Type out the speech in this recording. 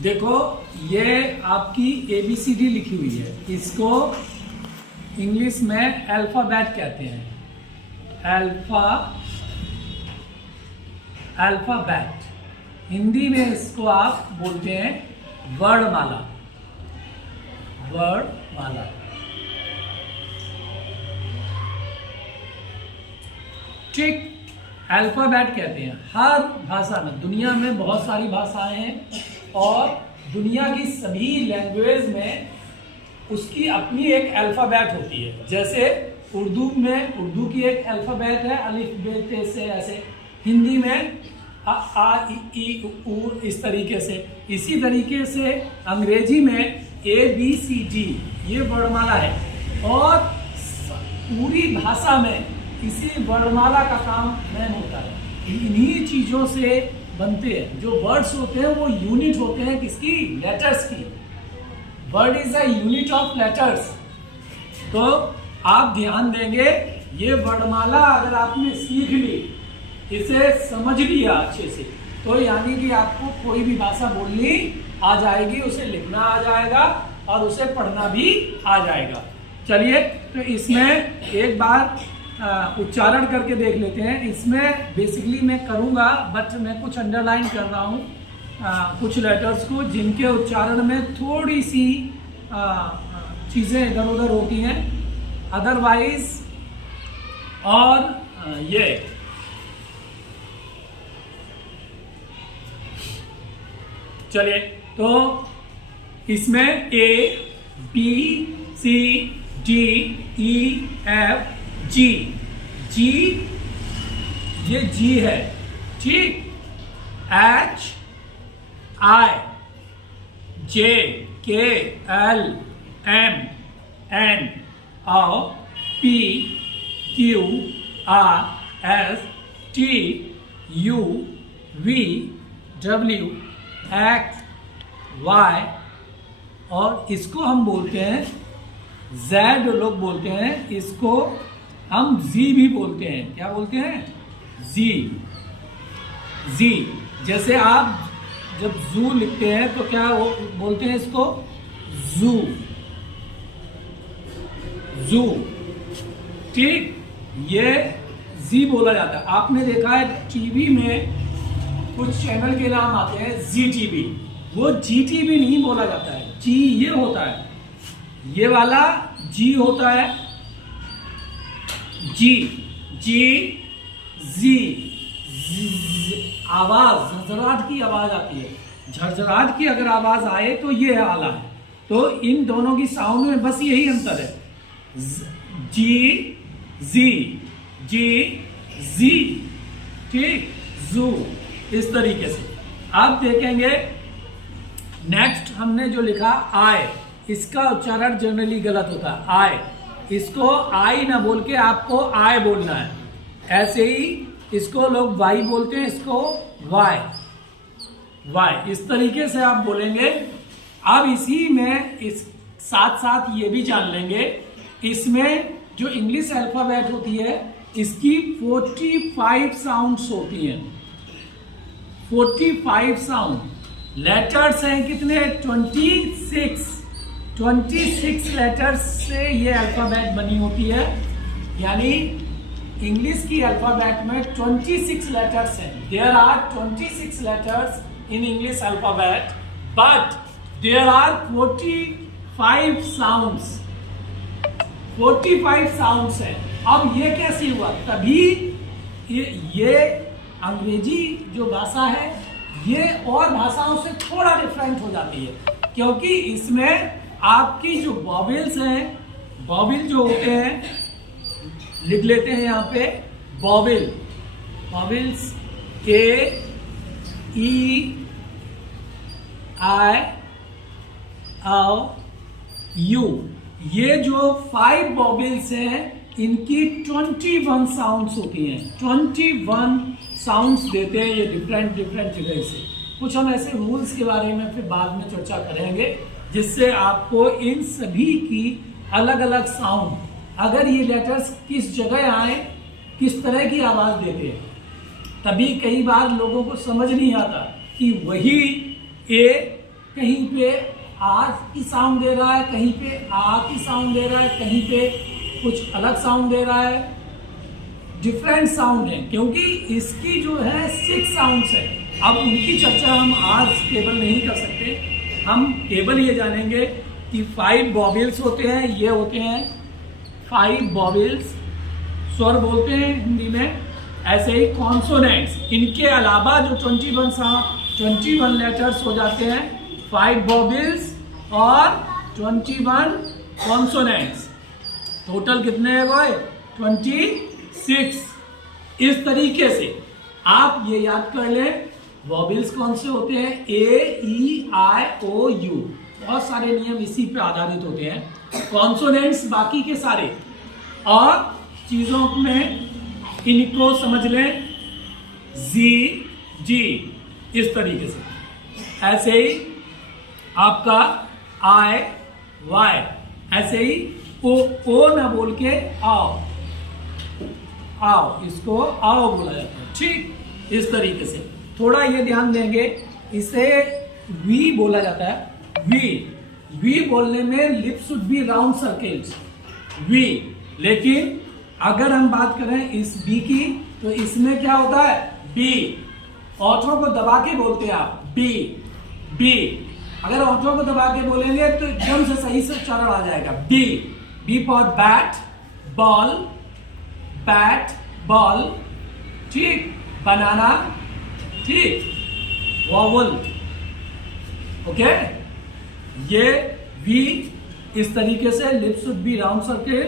देखो ये आपकी ABCD लिखी हुई है, इसको इंग्लिश में अल्फाबेट कहते हैं। अल्फाबेट हिंदी में इसको आप बोलते हैं वर्णमाला। वर्णमाला ठीक, अल्फाबेट कहते हैं। हर भाषा में, दुनिया में बहुत सारी भाषाएं हैं और दुनिया की सभी लैंग्वेज में उसकी अपनी एक अल्फाबेट होती है। जैसे उर्दू में उर्दू की एक अल्फाबेट है, अलिफ बे ते से, ऐसे हिंदी में आ इ ऊ इस तरीके से। इसी तरीके से अंग्रेजी में ABCD ये वर्णमाला है और पूरी भाषा में इसी वर्णमाला का काम मेन होता है। इन्हीं चीजों से बनते हैं। जो वर्ड्स होते हैं वो यूनिट होते हैं किसकी? लेटर्स की। Word is a unit of letters. तो आप ध्यान देंगे, ये वर्णमाला अगर आपने सीख ली, इसे समझ लिया अच्छे से, तो यानी कि आपको कोई भी भाषा बोलनी आ जाएगी, उसे लिखना आ जाएगा और उसे पढ़ना भी आ जाएगा। चलिए तो इसमें एक बार उच्चारण करके देख लेते हैं। इसमें बेसिकली मैं करूंगा, बट मैं कुछ अंडरलाइन कर रहा हूँ कुछ लेटर्स को, जिनके उच्चारण में थोड़ी सी चीज़ें इधर उधर होती हैं। अदरवाइज और ये चलिए तो इसमें ABCDEF जी ये जी है, ठीक। HIJKLMN और PQRSTUVWXY और इसको हम बोलते हैं Z, लोग बोलते हैं इसको हम जी भी बोलते हैं। क्या बोलते हैं? जी। जैसे आप जब जू लिखते हैं तो क्या बोलते हैं इसको? जू, ठीक। ये जी बोला जाता है। आपने देखा है टीवी में कुछ चैनल के नाम आते हैं ZTV, वो GTV नहीं बोला जाता है, जी ये होता है, ये वाला जी होता है, जी आवाज, झरझराहट की आवाज आती है। झरझराहट की अगर आवाज आए तो ये आला है। तो इन दोनों की साउंड में बस यही अंतर है, जी, ठीक, जू, इस तरीके से आप देखेंगे। नेक्स्ट हमने जो लिखा आई, इसका उच्चारण जनरली गलत होता है। आई, इसको आई ना बोल के आपको आय बोलना है। ऐसे ही इसको लोग वाई बोलते हैं, इसको वाई, इस तरीके से आप बोलेंगे। अब इसी में इस साथ साथ ये भी जान लेंगे, इसमें जो इंग्लिश अल्फाबेट होती है इसकी 45 साउंड्स होती हैं। 45 साउंड। लेटर्स हैं कितने? 26 लेटर्स से ये अल्फाबेट बनी होती है। यानी इंग्लिश की अल्फाबेट में 26 लेटर्स हैं। There are 26 letters in English alphabet, but there are 45 sounds. 45 sounds हैं। अब ये कैसे हुआ? तभी ये अंग्रेजी जो भाषा है ये और भाषाओं से थोड़ा डिफरेंट हो जाती है, क्योंकि इसमें आपकी जो वॉवेल्स हैं, वॉवेल जो होते हैं, लिख लेते हैं यहाँ पे vowels A, E, I, O, U। ये जो 5 वॉवेल्स हैं इनकी 21 साउंड्स होती हैं। 21 साउंड्स देते हैं ये डिफरेंट जगह से। कुछ हम ऐसे रूल्स के बारे में फिर बाद में चर्चा करेंगे, जिससे आपको इन सभी की अलग अलग साउंड, अगर ये लेटर्स किस जगह आए, किस तरह की आवाज देते हैं, तभी कई बार लोगों को समझ नहीं आता कि वही ए कहीं पे आ की साउंड दे रहा है, कहीं पे आ की साउंड दे रहा है, कहीं पे कुछ अलग साउंड दे रहा है, डिफरेंट साउंड है, क्योंकि इसकी जो है 6 साउंड्स है। अब उनकी चर्चा हम आज केवल नहीं कर सकते, हम केवल ये जानेंगे कि 5 वॉवेल्स होते हैं, ये होते हैं 5 वॉवेल्स, स्वर बोलते हैं हिंदी में। ऐसे ही कॉन्सोनेंट्स, इनके अलावा जो 21 लेटर्स हो जाते हैं, 5 वॉवेल्स और 21 कॉन्सोनेंट्स, टोटल कितने हैं वो? 26। इस तरीके से आप ये याद कर लें वॉवेल्स कौन से होते हैं, ए, ई, आई, ओ, यू, बहुत सारे नियम इसी पे आधारित होते हैं। कॉन्सोनेंट्स बाकी के सारे, और चीजों में इनको समझ लें जी, जी, इस तरीके से। ऐसे ही आपका आई, वाई, ऐसे ही ओ ना बोल के आओ, आओ, इसको आओ बोला जाता है, ठीक। इस तरीके से थोड़ा ये ध्यान देंगे, इसे वी बोला जाता है। वी बोलने में lips should be round circles, V. लेकिन अगर हम बात करें इस बी की, तो इसमें क्या होता है, बी। ओठों को दबा के बोलते हैं आप, बी, बी। अगर ओठों को दबा के बोलेंगे तो एकदम से सही से उच्चारण आ जाएगा, B. B for bat, ball, bat, ball, ठीक। बनाना, ठीक। Vowel, okay. ये वी इस तरीके से lips should be round circle,